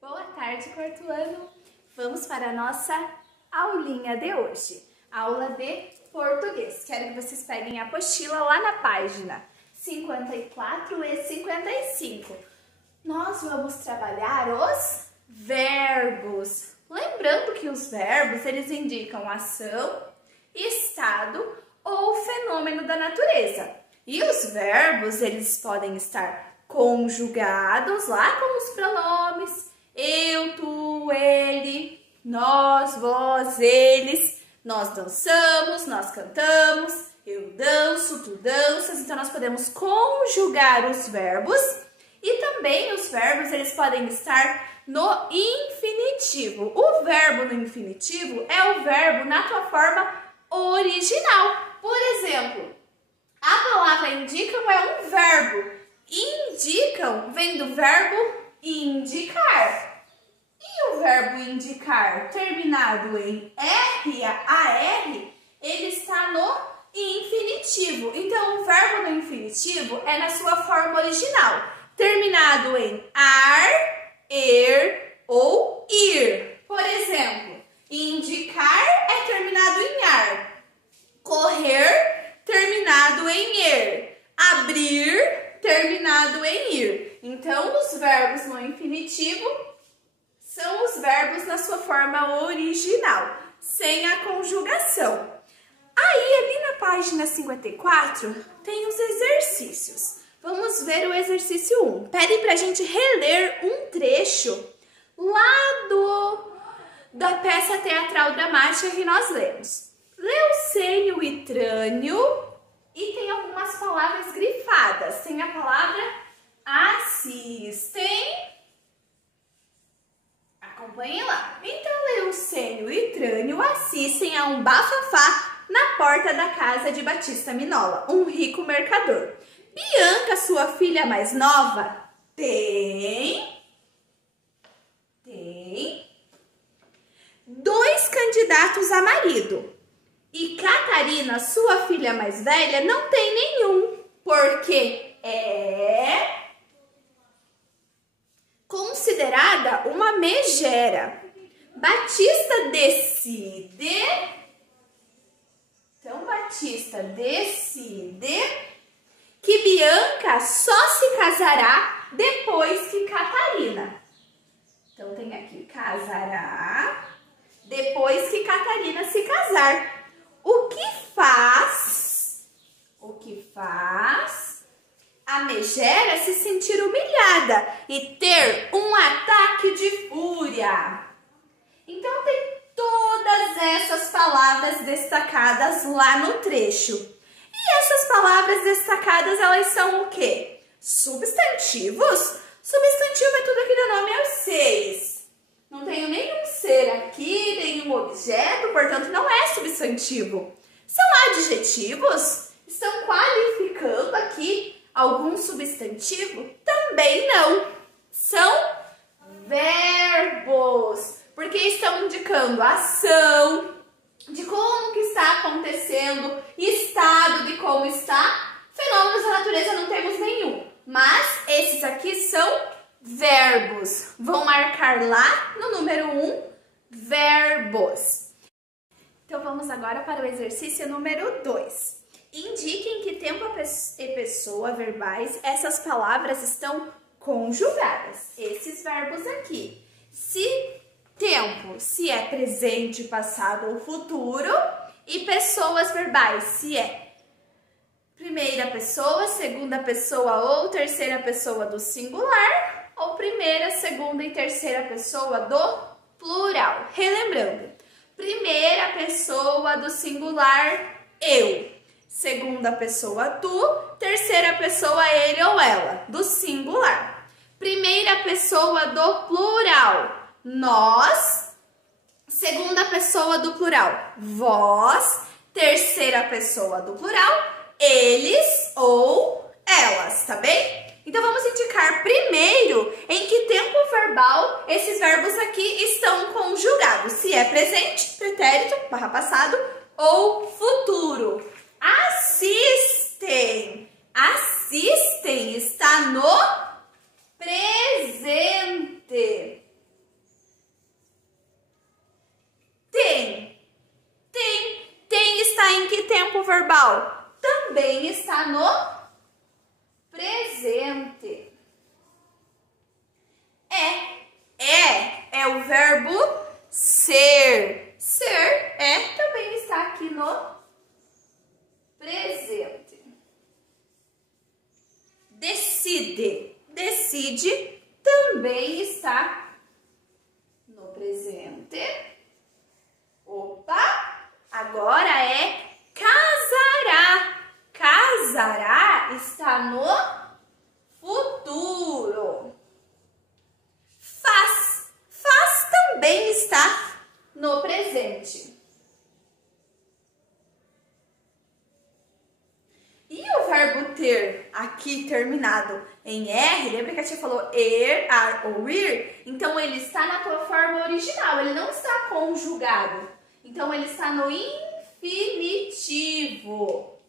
Boa tarde, quarto ano! Vamos para a nossa aulinha de hoje, aula de português. Quero que vocês peguem a apostila lá na página 54 e 55. Nós vamos trabalhar os verbos. Lembrando que os verbos, eles indicam ação, estado ou fenômeno da natureza. E os verbos, eles podem estar conjugados lá com os pronomes eu, tu, ele, nós, vós, eles. Nós dançamos, nós cantamos, eu danço, tu danças. Então, nós podemos conjugar os verbos. E também os verbos, eles podem estar no infinitivo. O verbo no infinitivo é o verbo na sua forma original. Por exemplo, a palavra indicam é um verbo. Indicam vem do verbo indicar. E o verbo indicar, terminado em R, ele está no infinitivo. Então, o verbo no infinitivo é na sua forma original, terminado em ar, ou ir. Por exemplo, indicar é terminado em ar. Correr, terminado em er. Abrir, terminado em ir. Então, os verbos no infinitivo são os verbos na sua forma original, sem a conjugação. Aí, ali na página 54, tem os exercícios. Vamos ver o exercício 1. Pede pra gente reler um trecho lá da peça teatral dramática que nós lemos. Leucênio e Trânio, e tem algumas palavras grifadas. Tem a palavra assistem. Acompanhem lá. Então, Leucênio e Trânio assistem a um bafafá na porta da casa de Batista Minola, um rico mercador. Bianca, sua filha mais nova, tem 2 candidatos a marido. E Catarina, sua filha mais velha, não tem nenhum, porque é considerada uma megera. Batista decide. Então, Batista decide que Bianca só se casará depois que Catarina. Então, tem aqui casará depois que Catarina se casar. O que faz a megera se sentir humilhada e ter um ataque de fúria. Então, tem todas essas palavras destacadas lá no trecho. E essas palavras destacadas, elas são o quê? Substantivos? Substantivo é tudo que dá nome aos seres. Não tenho nenhum ser aqui, nenhum objeto, portanto, não é substantivo. São adjetivos? Estão qualificando aqui algum substantivo? Também não. São verbos, porque estão indicando ação, de como que está acontecendo, estado de como está. Fenômenos da natureza não temos nenhum, mas esses aqui são verbos. Vão marcar lá no número 1, verbos. Então, vamos agora para o exercício número 2. Indiquem que tempo e pessoa verbais essas palavras estão conjugadas. Esses verbos aqui. Se tempo, se é presente, passado ou futuro. E pessoas verbais, se é primeira pessoa, segunda pessoa ou terceira pessoa do singular. Ou primeira, segunda e terceira pessoa do plural. Relembrando, primeira pessoa do singular, eu. Segunda pessoa, tu. Terceira pessoa, ele ou ela, do singular. Primeira pessoa do plural, nós. Segunda pessoa do plural, vós. Terceira pessoa do plural, eles ou elas, tá bem? Então, vamos indicar primeiro em que tempo verbal esses verbos aqui estão conjugados. Se é presente, pretérito, barra passado ou futuro. Assistem. Assistem está no presente. verbal também está no presente. É o verbo ser. Ser também está aqui no presente. Decide. Decide também está no presente. Opa! Agora é casará. Casará está no futuro. Faz. Faz também está no presente. E o verbo ter, aqui terminado em R, lembra que a tia falou ar ou ir? Então, ele está na tua forma original, ele não está conjugado. Então, ele está no infinitivo.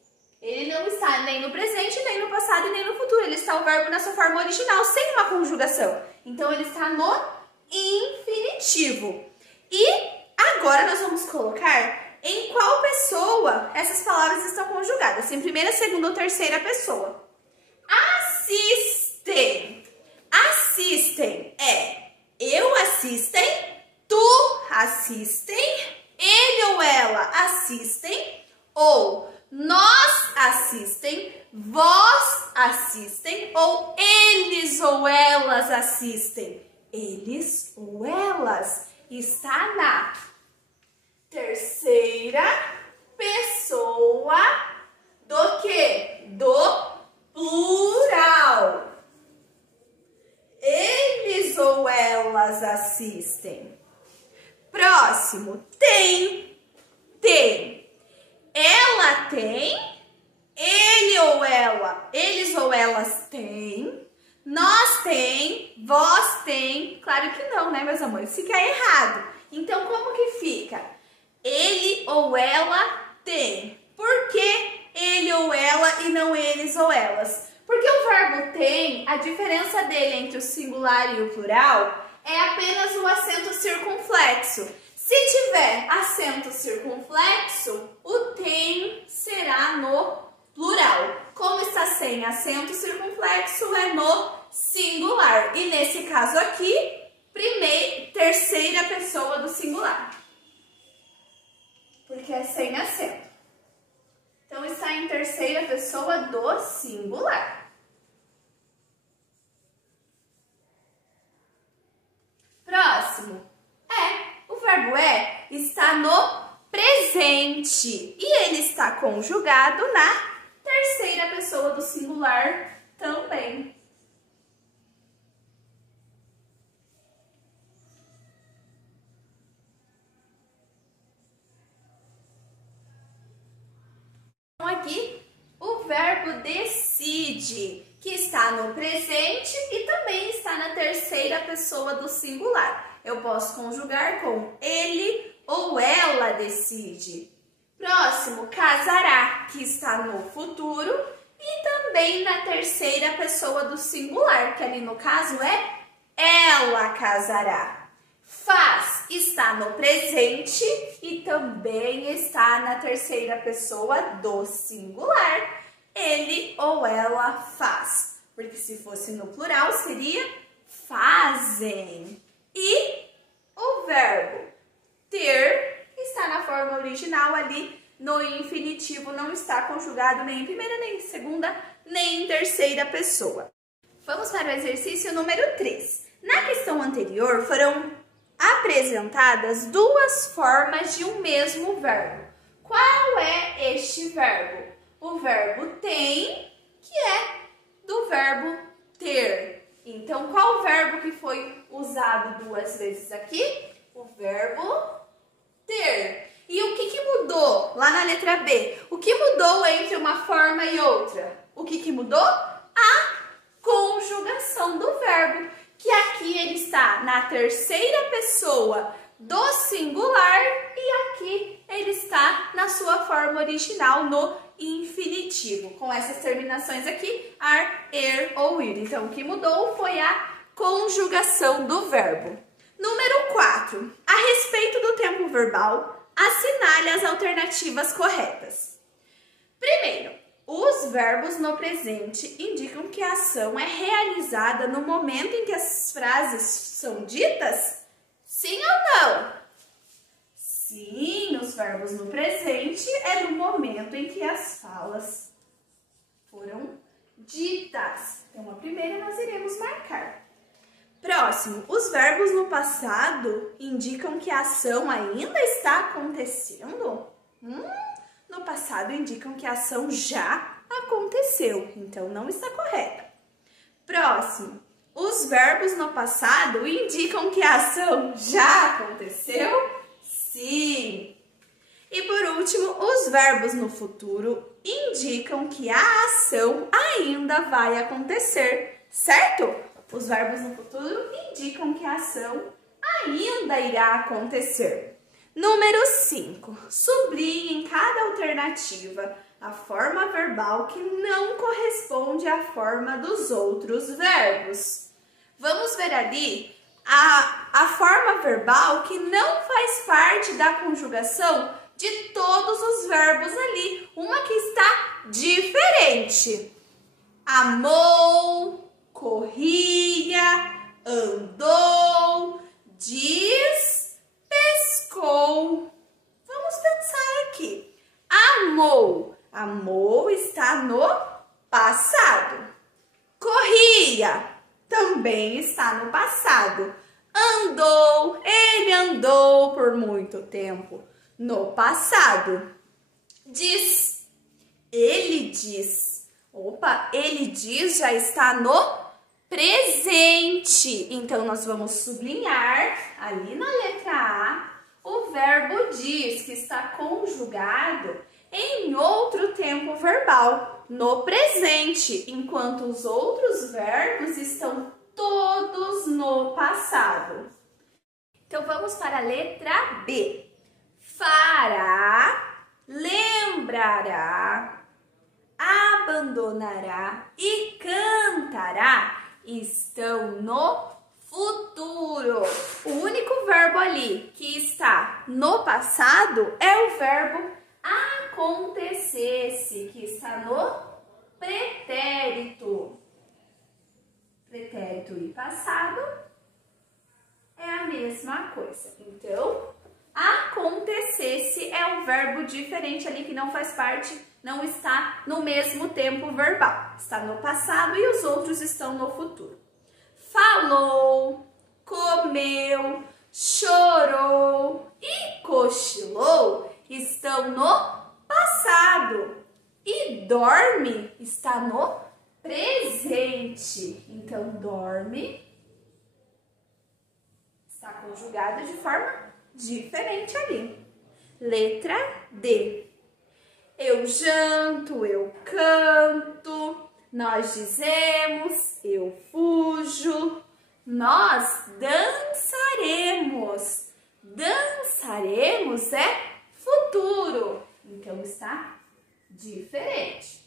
Ele não está nem no presente, nem no passado e nem no futuro. Ele está o verbo na sua forma original, sem uma conjugação. Então, ele está no infinitivo. E agora nós vamos colocar em qual pessoa essas palavras estão conjugadas. Em primeira, segunda ou terceira pessoa. Assistem. Assistem é eu assistem, tu assistem, ele ou ela assistem, ou nós assistem, vós assistem, ou eles ou elas assistem. Eles ou elas está na terceira pessoa do quê? Do plural. Eles ou elas assistem. Próximo, tem. Tem. Ela tem. Ele ou ela. Eles ou elas têm. Nós tem. Vós tem. Claro que não, né, meus amores? Fica errado. Então, como que fica? Ele ou ela tem. Por que ele ou ela e não eles ou elas? Porque o verbo tem, a diferença dele entre o singular e o plural é apenas o acento circunflexo. Se tiver acento circunflexo, o tem será no plural. Como está sem acento circunflexo, é no singular. E nesse caso aqui, terceira pessoa do singular. Porque é sem acento. Então, está em terceira pessoa do singular. Próximo. O verbo está no presente. E ele está conjugado na terceira pessoa do singular também. Aqui o verbo decide, que está no presente e também está na terceira pessoa do singular. Eu posso conjugar com ele ou ela decide. Próximo, casará, que está no futuro e também na terceira pessoa do singular, que ali no caso é ela casará. Faz está no presente e também está na terceira pessoa do singular. Ele ou ela faz. Porque se fosse no plural seria fazem. E o verbo ter está na forma original ali no infinitivo. Não está conjugado nem em primeira, nem em segunda, nem em terceira pessoa. Vamos para o exercício número 3. Na questão anterior foram apresentadas duas formas de um mesmo verbo. Qual é este verbo? O verbo tem, que é do verbo ter. Então, qual o verbo que foi usado duas vezes aqui? O verbo ter. E o que mudou lá na letra B? O que mudou entre uma forma e outra? O que mudou? A conjugação do verbo. Que aqui ele está na terceira pessoa do singular e aqui ele está na sua forma original no infinitivo. Com essas terminações aqui, ar, ou ir. Então, o que mudou foi a conjugação do verbo. Número 4. A respeito do tempo verbal, assinale as alternativas corretas. Primeiro, os verbos no presente indicam que a ação é realizada no momento em que as frases são ditas? Sim ou não? Sim, os verbos no presente é no momento em que as falas foram ditas. Então, a primeira nós iremos marcar. Próximo, os verbos no passado indicam que a ação ainda está acontecendo? No passado indicam que a ação já aconteceu, então não está correta. Próximo, os verbos no passado indicam que a ação já aconteceu? Sim. E por último, os verbos no futuro indicam que a ação ainda vai acontecer, certo? Os verbos no futuro indicam que a ação ainda irá acontecer. Número 5. Sublinhe em cada alternativa a forma verbal que não corresponde à forma dos outros verbos. Vamos ver ali a forma verbal que não faz parte da conjugação de todos os verbos ali. Uma que está diferente. Amou, corria, andou, pescou. Vamos pensar aqui. Amou. Amou está no passado. Corria também está no passado. Andou, ele andou por muito tempo no passado. Diz, ele diz. Opa, ele diz já está no presente. Então, nós vamos sublinhar ali na letra A o verbo diz, que está conjugado em outro tempo verbal, no presente, enquanto os outros verbos estão todos no passado. Então, vamos para a letra B. Fará, lembrará, abandonará e cantará estão no futuro. O único verbo ali que está no passado é o verbo acontecesse, que está no pretérito. Pretérito e passado é a mesma coisa. Então, acontecesse é um verbo diferente ali que não faz parte, não está no mesmo tempo verbal. Está no passado e os outros estão no futuro. Falou, comeu, chorou e cochilou estão no passado. E dorme está no presente. Então, dorme está conjugado de forma diferente ali. Letra D. Eu janto, eu canto, nós dizemos, eu fujo, nós dançaremos. Dançaremos é futuro, então está diferente.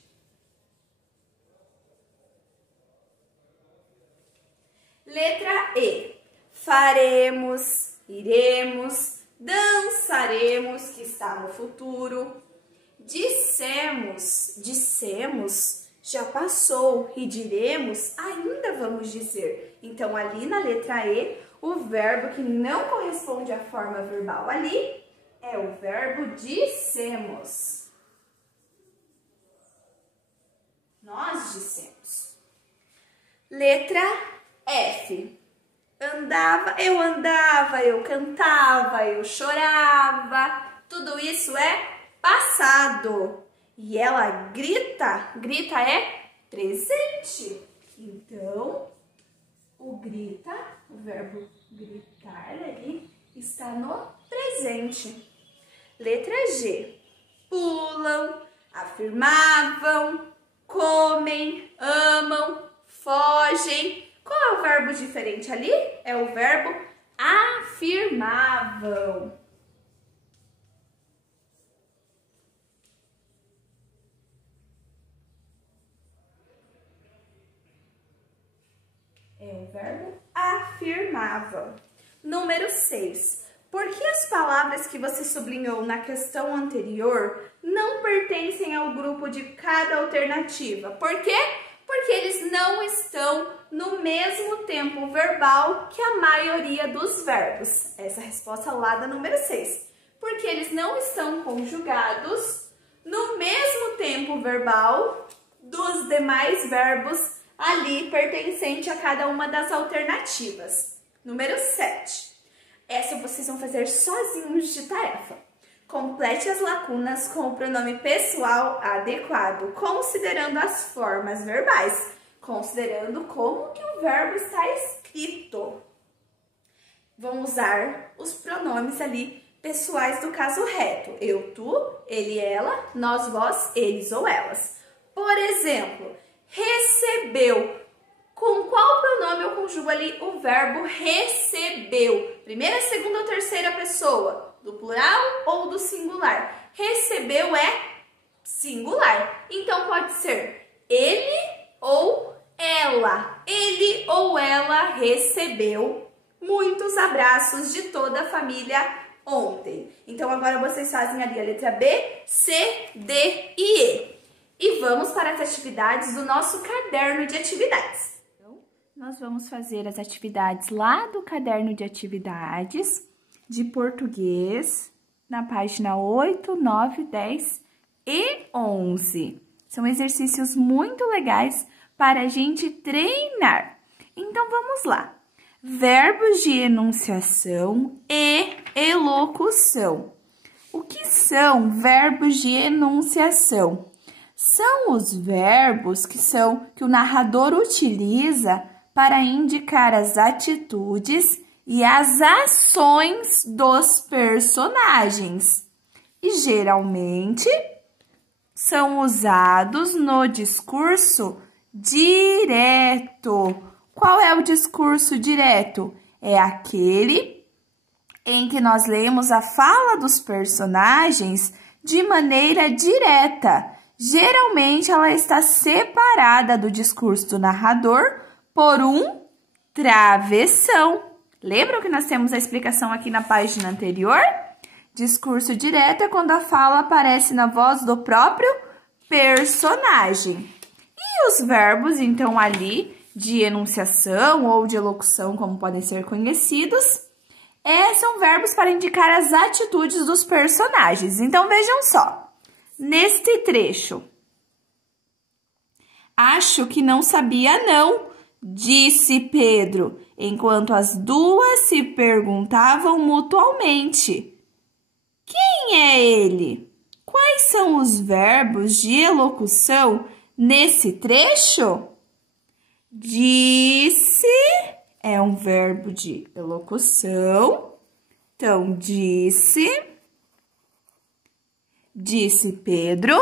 Letra E. Faremos, iremos, dançaremos, que está no futuro. Dissemos, já passou, e diremos, ainda vamos dizer. Então, ali na letra E, o verbo que não corresponde à forma verbal ali é o verbo dissemos. Nós dissemos. Letra F. Andava, eu cantava, eu chorava. Tudo isso é passado. E ela grita é presente. Então, o grita, o verbo gritar ali, está no presente. Letra G. Pulam, afirmavam, comem, amam, fogem. Qual é o verbo diferente ali? É o verbo afirmavam. É o verbo afirmavam. Número 6. Por que as palavras que você sublinhou na questão anterior não pertencem ao grupo de cada alternativa? Por quê? Porque eles não estão no mesmo tempo verbal que a maioria dos verbos. Essa é a resposta lá da número 6. Porque eles não estão conjugados no mesmo tempo verbal dos demais verbos ali pertencente a cada uma das alternativas. Número 7. Essa vocês vão fazer sozinhos de tarefa. Complete as lacunas com o pronome pessoal adequado, considerando as formas verbais, considerando como que o verbo está escrito. Vamos usar os pronomes ali pessoais do caso reto. Eu, tu, ele, ela, nós, vós, eles ou elas. Por exemplo, recebeu. Com qual pronome eu conjugo ali o verbo recebeu? Primeira, segunda ou terceira pessoa? Do plural ou do singular? Recebeu é singular. Então, pode ser ele ou ela. Ele ou ela recebeu muitos abraços de toda a família ontem. Então, agora vocês fazem ali a letra B, C, D e E. E vamos para as atividades do nosso caderno de atividades. Nós vamos fazer as atividades lá do caderno de atividades de português, na página 8, 9, 10 e 11. São exercícios muito legais para a gente treinar. Então, vamos lá. Verbos de enunciação e elocução. O que são verbos de enunciação? São os verbos que o narrador utiliza para indicar as atitudes e as ações dos personagens. E geralmente são usados no discurso direto. Qual é o discurso direto? É aquele em que nós lemos a fala dos personagens de maneira direta. Geralmente ela está separada do discurso do narrador por um travessão. Lembram que nós temos a explicação aqui na página anterior? Discurso direto é quando a fala aparece na voz do próprio personagem. E os verbos, então, ali de enunciação ou de elocução, como podem ser conhecidos, são verbos para indicar as atitudes dos personagens. Então, vejam só. Neste trecho, acho que não sabia não, disse Pedro, enquanto as duas se perguntavam mutuamente. Quem é ele? Quais são os verbos de elocução nesse trecho? Disse é um verbo de elocução. Então, disse Pedro.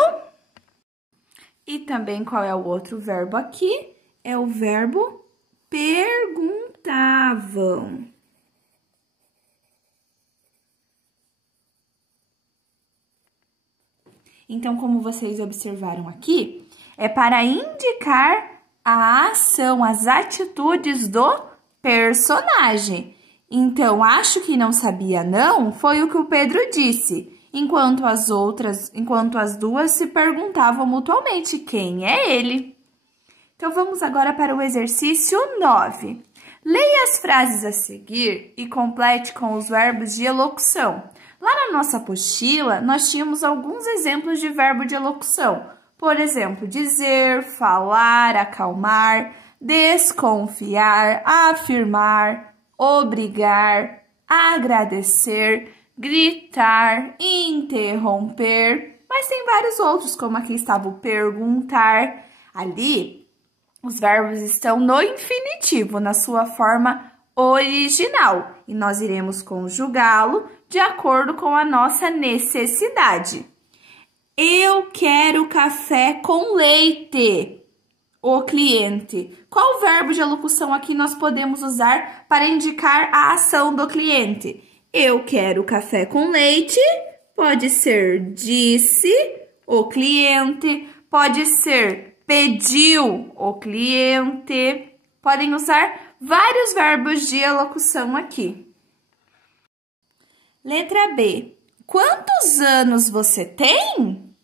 E também qual é o outro verbo aqui? É o verbo perguntavam. Então, como vocês observaram aqui, é para indicar a ação, as atitudes do personagem. Então, acho que não sabia não, foi o que o Pedro disse, enquanto as duas se perguntavam mutuamente quem é ele. Então, vamos agora para o exercício 9. Leia as frases a seguir e complete com os verbos de elocução. Lá na nossa apostila, nós tínhamos alguns exemplos de verbo de elocução. Por exemplo, dizer, falar, acalmar, desconfiar, afirmar, obrigar, agradecer, gritar, interromper. Mas tem vários outros, como aqui estava o perguntar. Ali, os verbos estão no infinitivo, na sua forma original. E nós iremos conjugá-lo de acordo com a nossa necessidade. Eu quero café com leite. O cliente. Qual verbo de elocução aqui nós podemos usar para indicar a ação do cliente? Eu quero café com leite. Pode ser disse o cliente. Pode ser pediu o cliente. Podem usar vários verbos de elocução aqui. Letra B. Quantos anos você tem?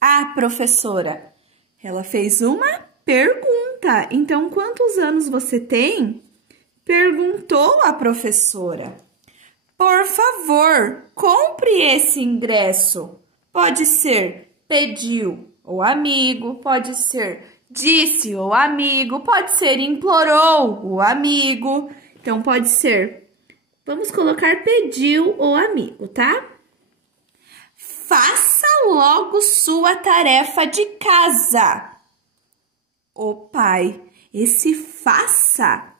A professora, ela fez uma pergunta. Então, quantos anos você tem? Perguntou a professora. Por favor, compre esse ingresso. Pode ser pediu ou amigo, pode ser disse o amigo, pode ser implorou o amigo. Então, pode ser, vamos colocar pediu o amigo, tá? Faça logo sua tarefa de casa. O pai, esse faça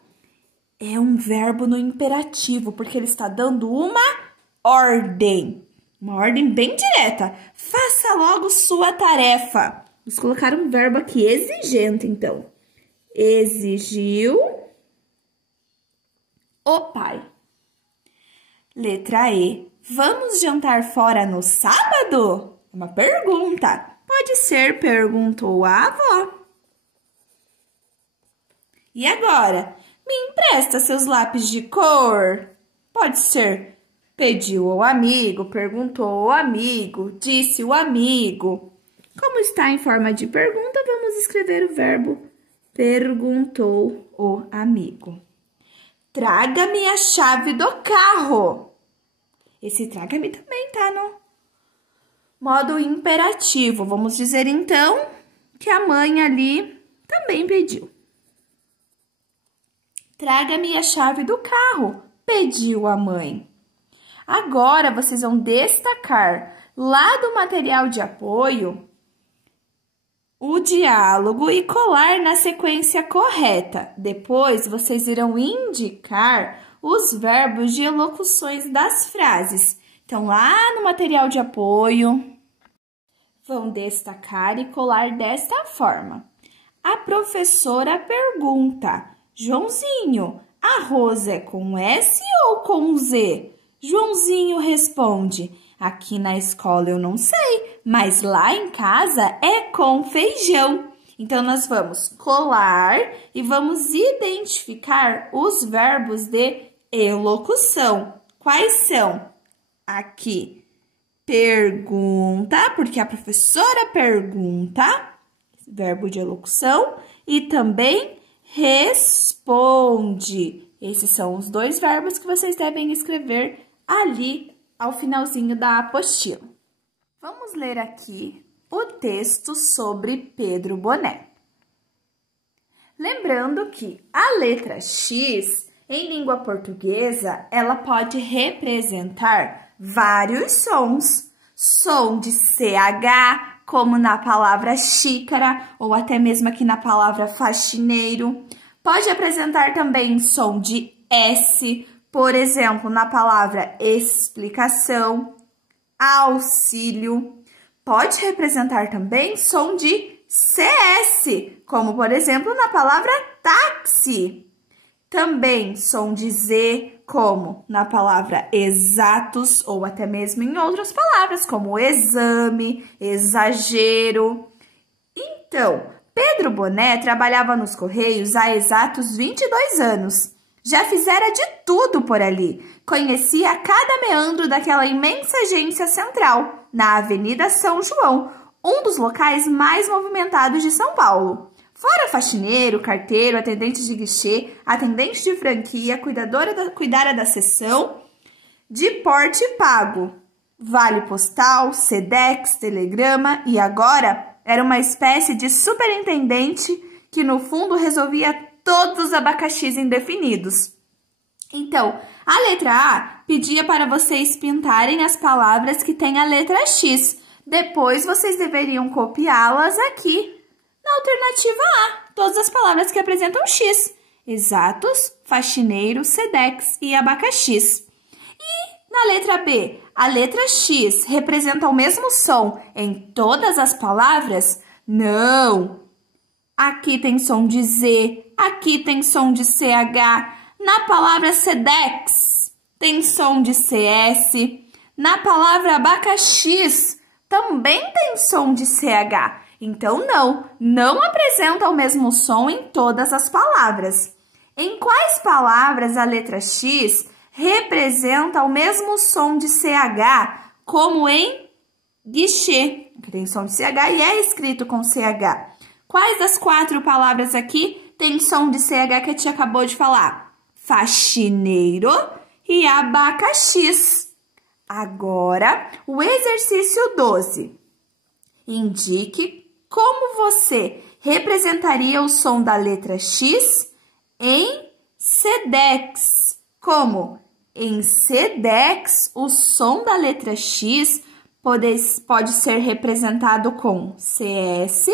é um verbo no imperativo, porque ele está dando uma ordem bem direta. Faça logo sua tarefa. Vamos colocar um verbo aqui, exigente, então. Exigiu o pai. Letra E. Vamos jantar fora no sábado? É uma pergunta. Pode ser, perguntou a avó. E agora? Me empresta seus lápis de cor? Pode ser, pediu ao amigo, perguntou ao amigo, disse o amigo. Como está em forma de pergunta, vamos escrever o verbo perguntou o amigo. Traga-me a chave do carro. Esse traga-me também tá no modo imperativo. Vamos dizer, então, que a mãe ali também pediu. Traga-me a chave do carro, pediu a mãe. Agora, vocês vão destacar lá do material de apoio o diálogo e colar na sequência correta. Depois, vocês irão indicar os verbos de locuções das frases. Então, lá no material de apoio, vão destacar e colar desta forma. A professora pergunta: Joãozinho, arroz é com S ou com Z? Joãozinho responde: aqui na escola eu não sei, mas lá em casa é com feijão. Então, nós vamos colar e vamos identificar os verbos de elocução. Quais são? Aqui, pergunta, porque a professora pergunta, verbo de elocução, e também responde. Esses são os dois verbos que vocês devem escrever ali ao finalzinho da apostila. Vamos ler aqui o texto sobre Pedro Boné. Lembrando que a letra X, em língua portuguesa, ela pode representar vários sons. Som de CH, como na palavra xícara, ou até mesmo aqui na palavra faxineiro. Pode apresentar também som de S, por exemplo, na palavra explicação, auxílio. Pode representar também som de CS, como por exemplo na palavra táxi. Também som de Z, como na palavra exatos, ou até mesmo em outras palavras, como exame, exagero. Então, Pedro Boné trabalhava nos Correios há exatos 22 anos. Já fizera de tudo por ali. Conhecia cada meandro daquela imensa agência central, na Avenida São João, um dos locais mais movimentados de São Paulo. Fora faxineiro, carteiro, atendente de guichê, atendente de franquia, cuidara da seção de porte pago, vale postal, Sedex, telegrama e agora era uma espécie de superintendente que no fundo resolvia todos os abacaxis indefinidos. Então, a letra A pedia para vocês pintarem as palavras que têm a letra X. Depois, vocês deveriam copiá-las aqui na alternativa A, todas as palavras que apresentam X. Exatos, faxineiro, Sedex e abacaxis. E na letra B, a letra X representa o mesmo som em todas as palavras? Não! Aqui tem som de Z, aqui tem som de CH. Na palavra Sedex tem som de CS. Na palavra abacaxis também tem som de CH. Então, não apresenta o mesmo som em todas as palavras. Em quais palavras a letra X representa o mesmo som de CH como em guichê, que tem som de CH e é escrito com CH. Quais das 4 palavras aqui tem som de CH que a tia acabou de falar? Faxineiro e abacaxis. Agora, o exercício 12. Indique como você representaria o som da letra X em Sedex. Como? Em Sedex, o som da letra X pode ser representado com CS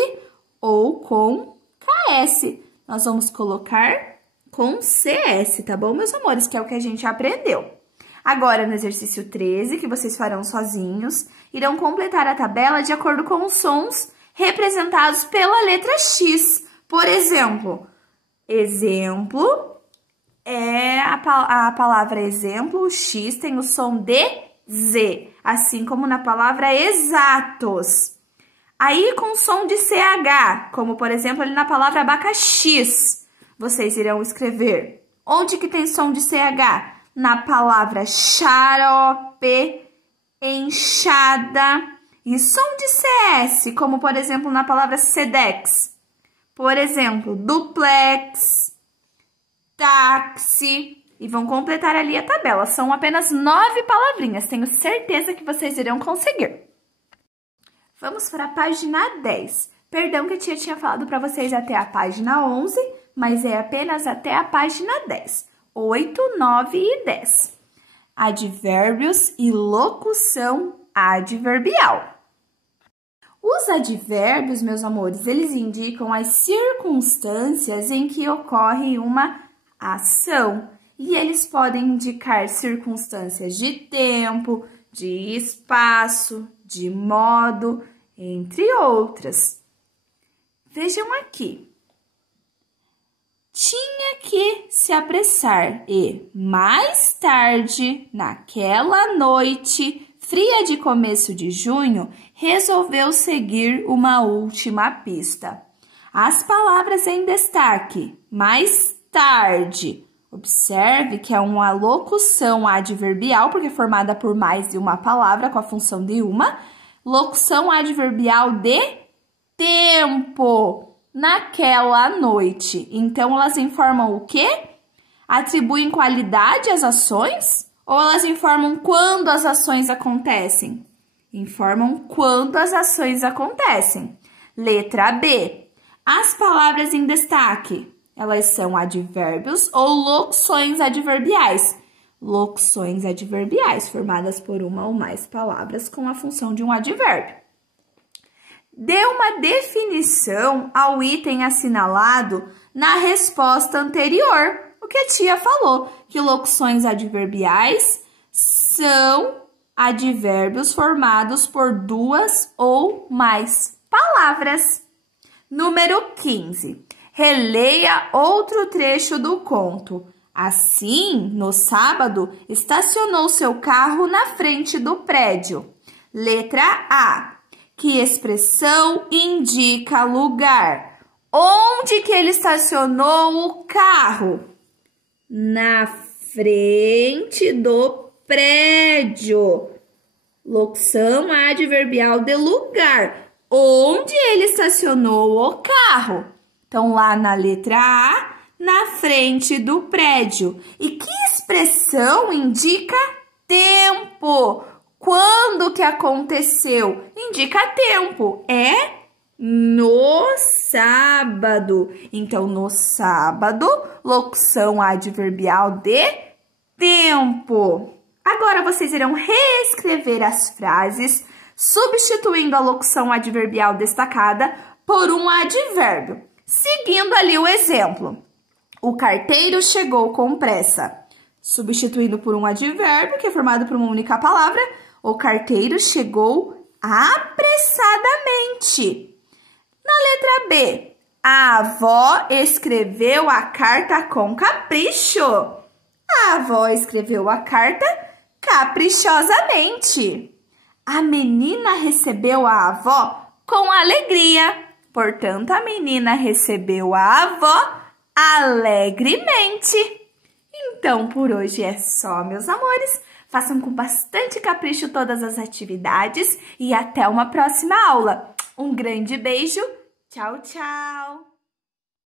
ou com KS. Nós vamos colocar com CS, tá bom, meus amores? Que é o que a gente aprendeu. Agora, no exercício 13, que vocês farão sozinhos, irão completar a tabela de acordo com os sons representados pela letra X. Por exemplo, é a palavra exemplo, o X tem o som de Z, assim como na palavra exatos. Aí, com o som de CH, como por exemplo ali na palavra abacaxis, vocês irão escrever. Onde que tem som de CH? Na palavra xarope, enxada. E som de CS, como por exemplo na palavra Sedex. Por exemplo, duplex, táxi. E vão completar ali a tabela. São apenas 9 palavrinhas. Tenho certeza que vocês irão conseguir. Vamos para a página 10. Perdão que a tia tinha falado para vocês até a página 11, mas é apenas até a página 10. 8, 9 e 10. Advérbios e locução adverbial. Os advérbios, meus amores, eles indicam as circunstâncias em que ocorre uma ação. E eles podem indicar circunstâncias de tempo, de espaço, de modo, entre outras. Vejam aqui. Tinha que se apressar e, mais tarde, naquela noite fria de começo de junho, resolveu seguir uma última pista. As palavras em destaque, mais tarde. Observe que é uma locução adverbial, porque é formada por mais de uma palavra com a função de uma. Locução adverbial de tempo. Naquela noite. Então, elas informam o quê? Atribuem qualidade às ações? Ou elas informam quando as ações acontecem? Informam quando as ações acontecem. Letra B. As palavras em destaque, elas são advérbios ou locuções adverbiais. Locuções adverbiais, formadas por uma ou mais palavras com a função de um advérbio. Dê uma definição ao item assinalado na resposta anterior. O que a tia falou, que locuções adverbiais são advérbios formados por 2 ou mais palavras. Número 15. Releia outro trecho do conto. Assim, no sábado, estacionou seu carro na frente do prédio. Letra A. Que expressão indica lugar? Onde que ele estacionou o carro? Na frente do prédio. Locução adverbial de lugar. Onde ele estacionou o carro? Então, lá na letra A, na frente do prédio. E que expressão indica tempo? Quando que aconteceu? Indica tempo. É no sábado. Então, no sábado, locução adverbial de tempo. Agora, vocês irão reescrever as frases, substituindo a locução adverbial destacada por um advérbio. Seguindo ali o exemplo. O carteiro chegou com pressa. Substituindo por um advérbio, que é formado por uma única palavra, o carteiro chegou apressadamente. Na letra B, a avó escreveu a carta com capricho. A avó escreveu a carta caprichosamente. A menina recebeu a avó com alegria. Portanto, a menina recebeu a avó alegremente. Então, por hoje é só, meus amores. Façam com bastante capricho todas as atividades e até uma próxima aula. Um grande beijo. Tchau, tchau!